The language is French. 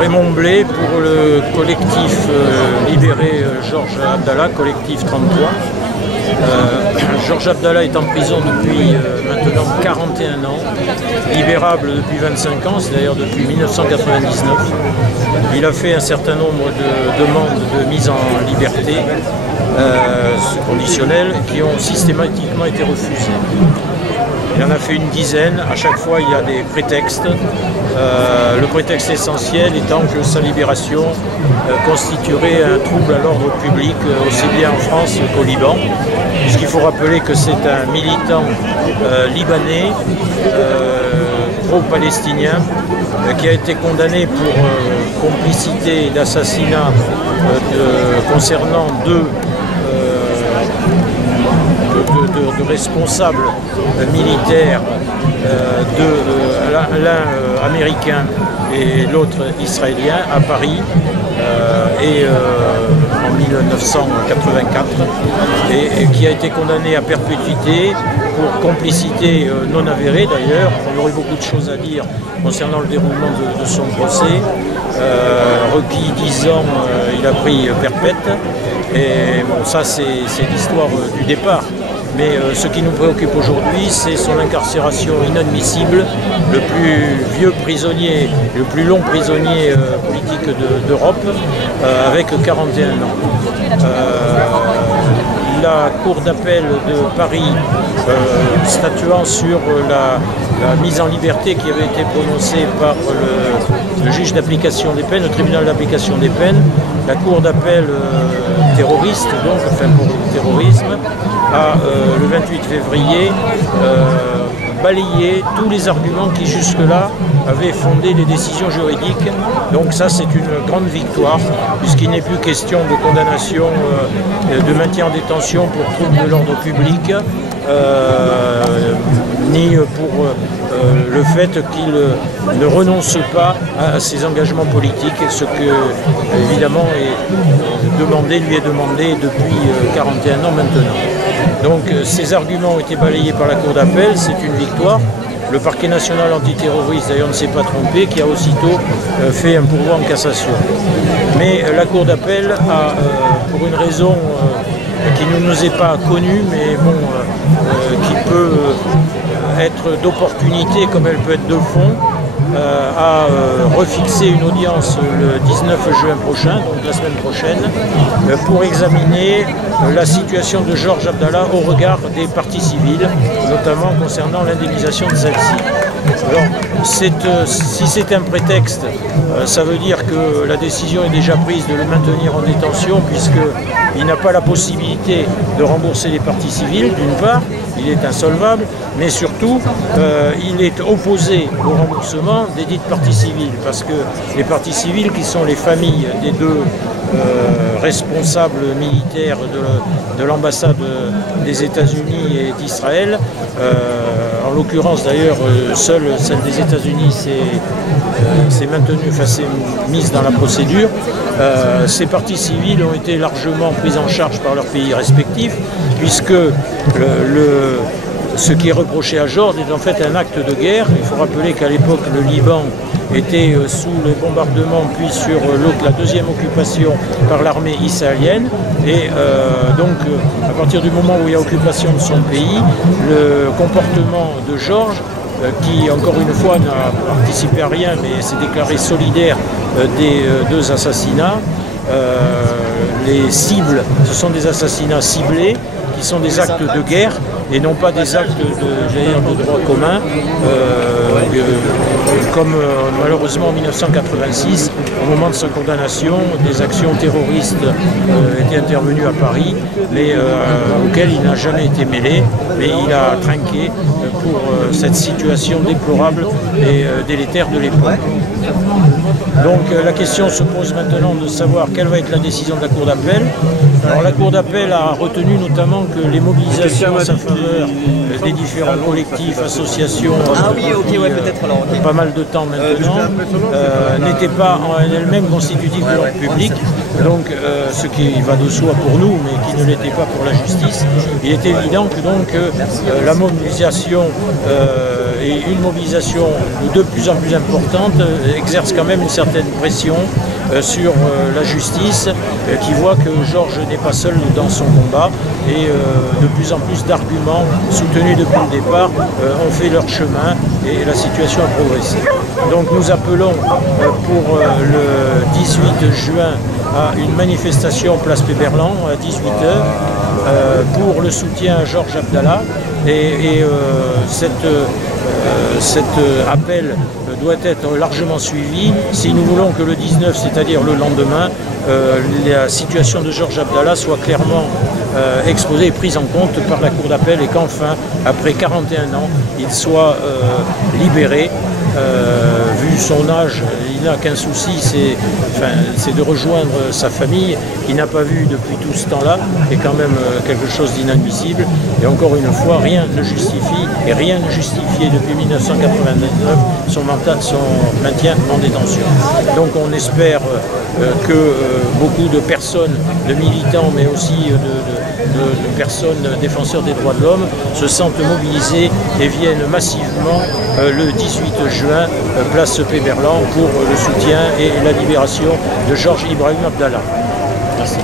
Raymond Blé pour le collectif libéré Georges Abdallah, collectif 33. Georges Abdallah est en prison depuis maintenant 41 ans, libérable depuis 25 ans, c'est d'ailleurs depuis 1999. Il a fait un certain nombre de demandes de mise en liberté conditionnelles qui ont systématiquement été refusées. Il en a fait une dizaine, à chaque fois il y a des prétextes. Le prétexte essentiel étant que sa libération constituerait un trouble à l'ordre public aussi bien en France qu'au Liban, puisqu'il faut rappeler que c'est un militant libanais pro-palestinien qui a été condamné pour complicité d'assassinat concernant deux de responsables militaires, l'un américain et l'autre israélien à Paris en 1984 et qui a été condamné à perpétuité pour complicité non avérée d'ailleurs. On aurait beaucoup de choses à dire concernant le déroulement de son procès. Requis 10 ans, il a pris perpète. Et bon, ça c'est l'histoire du départ. Mais ce qui nous préoccupe aujourd'hui, c'est son incarcération inadmissible, le plus vieux prisonnier, le plus long prisonnier politique d'Europe, avec 41 ans. La Cour d'appel de Paris, statuant sur la mise en liberté qui avait été prononcée par le juge d'application des peines, le tribunal d'application des peines, la Cour d'appel terroriste, donc, enfin pour le terrorisme, a le 28 février balayé tous les arguments qui jusque-là avaient fondé les décisions juridiques. Donc ça c'est une grande victoire puisqu'il n'est plus question de condamnation, de maintien en détention pour trouble de l'ordre public, ni pour le fait qu'il ne renonce pas à ses engagements politiques, ce que évidemment lui est demandé depuis 41 ans maintenant. Donc ces arguments ont été balayés par la Cour d'appel, c'est une victoire. Le parquet national antiterroriste d'ailleurs ne s'est pas trompé, qui a aussitôt fait un pourvoi en cassation. Mais la Cour d'appel a, pour une raison qui ne nous est pas connue, mais bon, qui peut être d'opportunité comme elle peut être de fond, a refixé une audience le 19 juin prochain, donc la semaine prochaine, pour examiner la situation de Georges Abdallah au regard des parties civiles, notamment concernant l'indemnisation de celle-ci. Alors, si c'est un prétexte, ça veut dire que la décision est déjà prise de le maintenir en détention puisqu'il n'a pas la possibilité de rembourser les parties civiles, d'une part, il est insolvable, mais surtout, il est opposé au remboursement des dites parties civiles, parce que les parties civiles, qui sont les familles des deux responsables militaires de l'ambassade des États-Unis et d'Israël, en l'occurrence d'ailleurs, seule celle des États-Unis s'est maintenue, enfin s'est mise dans la procédure. Ces parties civiles ont été largement prises en charge par leurs pays respectifs, puisque ce qui est reproché à Georges est en fait un acte de guerre. Il faut rappeler qu'à l'époque, le Liban était sous les bombardements, puis sur la deuxième occupation par l'armée israélienne. Et donc, à partir du moment où il y a occupation de son pays, le comportement de Georges, qui encore une fois n'a participé à rien, mais s'est déclaré solidaire des deux assassinats, les cibles, ce sont des assassinats ciblés, qui sont des actes de guerre et non pas des actes de droit commun, comme malheureusement en 1986, au moment de sa condamnation, des actions terroristes étaient intervenues à Paris, mais auxquelles il n'a jamais été mêlé, mais il a trinqué pour cette situation déplorable et délétère de l'époque. Donc la question se pose maintenant de savoir quelle va être la décision de la Cour d'appel. Alors la Cour d'appel a retenu notamment que les mobilisations à sa faveur des différents collectifs, associations, pas mal de temps maintenant, n'étaient pas en elles-mêmes constitutives de l'ordre public, donc ce qui va de soi pour nous, mais qui ne l'était pas pour la justice. Il est évident que donc la mobilisation et une mobilisation de plus en plus importante exerce quand même une certaine pression sur la justice qui voit que Georges n'est pas seul dans son combat et de plus en plus d'arguments soutenus depuis le départ ont fait leur chemin et la situation a progressé. Donc nous appelons pour le 18 juin à une manifestation place Péberlan à 18h pour le soutien à Georges Abdallah et cet appel doit être largement suivi si nous voulons que le 19, c'est-à-dire le lendemain, la situation de Georges Abdallah soit clairement exposée et prise en compte par la Cour d'appel et qu'enfin, après 41 ans, il soit libéré. Vu son âge, il n'a qu'un souci, c'est de rejoindre sa famille qu'il n'a pas vue depuis tout ce temps-là, et quand même quelque chose d'inadmissible. Et encore une fois, rien ne justifie, et rien ne justifiait depuis 1989 son maintien en détention. Donc on espère que beaucoup de personnes, de militants, mais aussi de personnes défenseurs des droits de l'homme se sentent mobilisées et viennent massivement le 18 juin, place Péberlan, pour le soutien et la libération de Georges Ibrahim Abdallah. Merci.